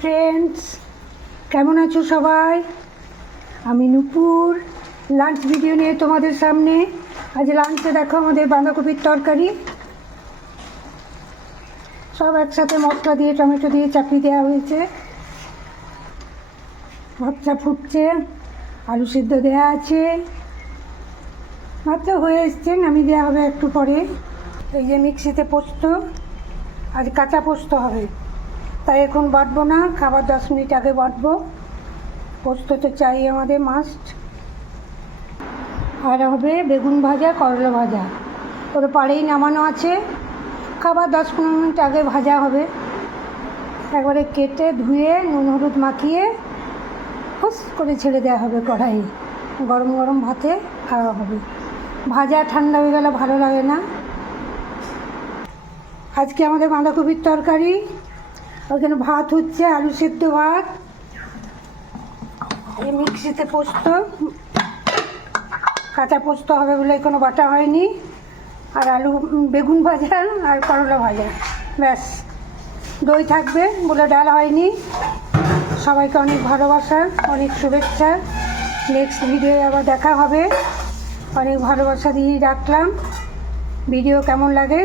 Friends, কেমন আছো সবাই? আমি নূপুর লাঞ্চ ভিডিও নিয়ে তোমাদের সামনে। আজ লাঞ্চে দেখো আমাদের বাঁধাকপির তরকারি, সব একসাথে মশলা দিয়ে টমেটো দিয়ে চাপিয়ে দেওয়া হয়েছে। ভাতটা ফুটছে, আলু সিদ্ধ দেওয়া আছে, ভাতটা হয়ে এসছে, নামিয়ে দেওয়া হবে একটু পরে। এই যে মিক্সিতে পোস্ত, আজ কাঁচা পোস্ত হবে, তাই এখন বাটবো না, খাবার 10 মিনিট আগে বাটবো। পোস্ত তো চাই আমাদের মাস্ট। আর হবে বেগুন ভাজা, করলা ভাজা, ওটা পাড়েই নামানো আছে, খাবার 10-15 মিনিট আগে ভাজা হবে। একবারে কেটে ধুয়ে নুন হলুদ মাখিয়ে ফুস করে ছেড়ে দেওয়া হবে কড়াই, গরম গরম ভাতে খাওয়া হবে। ভাজা ঠান্ডা হয়ে গেলে ভালো লাগে না। আজকে আমাদের বাঁধাকপির তরকারি, ওখানে ভাত হচ্ছে, আলু সেদ্ধ ভাত, এই মিক্সিতে পোস্ত, কাঁচা পোস্ত হবে বলে কোনো বাটা হয়নি, আর আলু বেগুন ভাজা আর করলা ভাজা, ব্যাস। দই থাকবে বলে ডাল হয়নি। সবাইকে অনেক ভালোবাসা, অনেক শুভেচ্ছা। নেক্সট ভিডিও আবার দেখা হবে। অনেক ভালোবাসা দিয়েই রাখলাম। ভিডিও কেমন লাগে